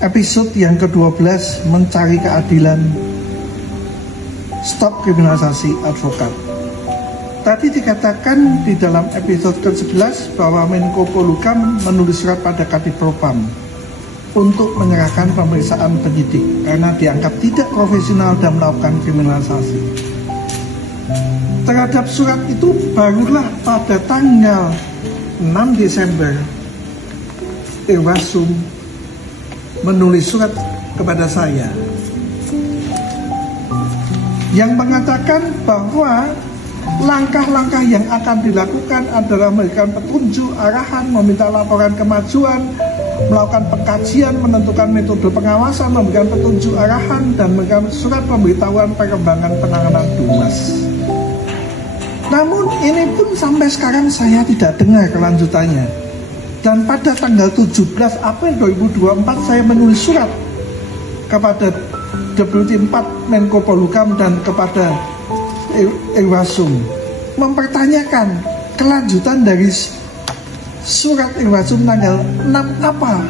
episode yang ke-12, mencari keadilan, stop kriminalisasi advokat. Tadi dikatakan di dalam episode ke-11 bahwa Menko Polhukam menulis surat pada Kadipropam untuk menyerahkan pemeriksaan penyidik karena dianggap tidak profesional dan melakukan kriminalisasi. Terhadap surat itu barulah pada tanggal 6 Desember Irwasum menulis surat kepada saya yang mengatakan bahwa langkah-langkah yang akan dilakukan adalah memberikan petunjuk, arahan, meminta laporan kemajuan, melakukan pengkajian, menentukan metode pengawasan, memberikan petunjuk arahan, dan memberikan surat pemberitahuan perkembangan penanganan DUMAS. Namun ini pun sampai sekarang saya tidak dengar kelanjutannya. Dan pada tanggal 17 April 2024 saya menulis surat kepada Deputi 4 Menko Polhukam dan kepada Irwasum mempertanyakan kelanjutan dari surat Irwasum tanggal 6 apa?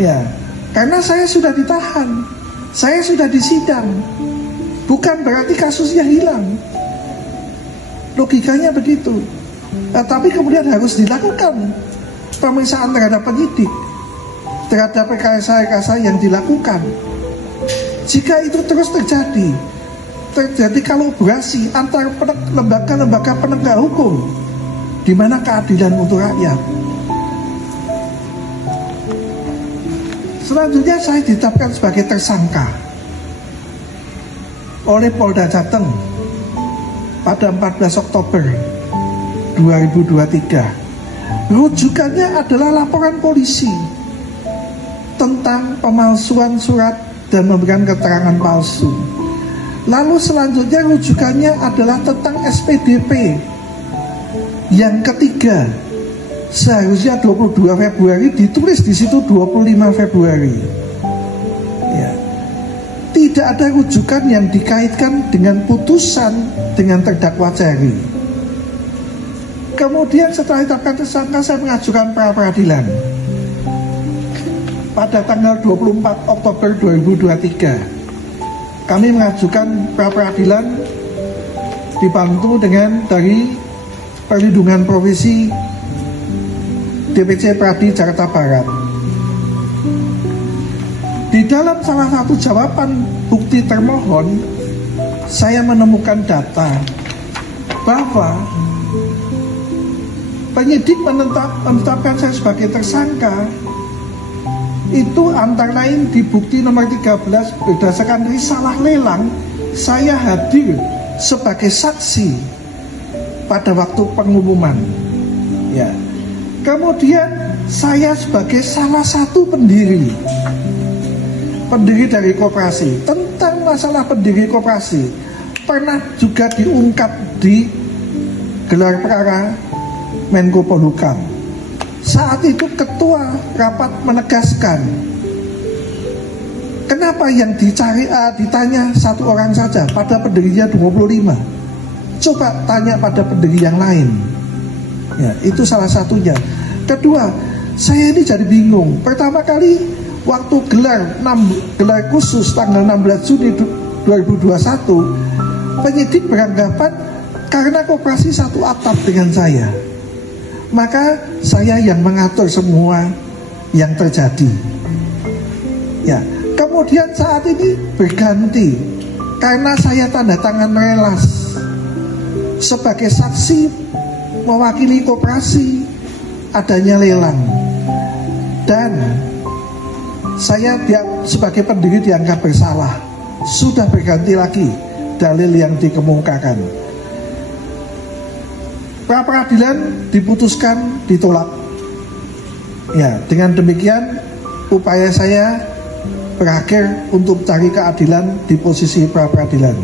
Ya, karena saya sudah ditahan, saya sudah disidang, bukan berarti kasusnya hilang. Logikanya begitu. Tapi kemudian harus dilakukan pemeriksaan terhadap penyidik, terhadap rekayasa-rekayasa yang dilakukan. Jika itu terus terjadi kolaborasi antara lembaga-lembaga penegak hukum, di mana keadilan untuk rakyat. Selanjutnya saya ditetapkan sebagai tersangka oleh Polda Jateng pada 14 Oktober 2023. Rujukannya adalah laporan polisi tentang pemalsuan surat dan memberikan keterangan palsu. Lalu selanjutnya rujukannya adalah tentang SPDP yang ketiga. Seharusnya 22 Februari, ditulis di situ 25 Februari. Ya. Tidak ada rujukan yang dikaitkan dengan putusan dengan terdakwa Ceri. Kemudian setelah ditetapkan tersangka, saya mengajukan pra-peradilan pada tanggal 24 Oktober 2023. Kami mengajukan pra-peradilan dibantu dengan dari Perlindungan Profesi DPC Pradi Jakarta Barat. Di dalam salah satu jawaban bukti termohon, saya menemukan data bahwa penyidik menetapkan saya sebagai tersangka itu antara lain di bukti nomor 13 berdasarkan risalah lelang. Saya hadir sebagai saksi pada waktu pengumuman. Ya. Kemudian saya sebagai salah satu pendiri dari koperasi. Tentang masalah pendiri koperasi pernah juga diungkap di gelar perkara Menko Polhukam. Saat itu ketua rapat menegaskan, kenapa yang ditanya satu orang saja, pada pendirinya 25. Coba tanya pada pendiri yang lain. Ya, itu salah satunya. Kedua, saya ini jadi bingung. Pertama kali waktu gelar khusus tanggal 16 Juni 2021, penyidik beranggapan karena koperasi satu atap dengan saya, maka saya yang mengatur semua yang terjadi. Ya, kemudian saat ini berganti karena saya tanda tangan relas sebagai saksi mewakili koperasi adanya lelang, dan saya sebagai pendiri dianggap bersalah. Sudah berganti lagi dalil yang dikemukakan. Pra-peradilan diputuskan ditolak. Ya, dengan demikian upaya saya berakhir untuk cari keadilan di posisi pra-peradilan.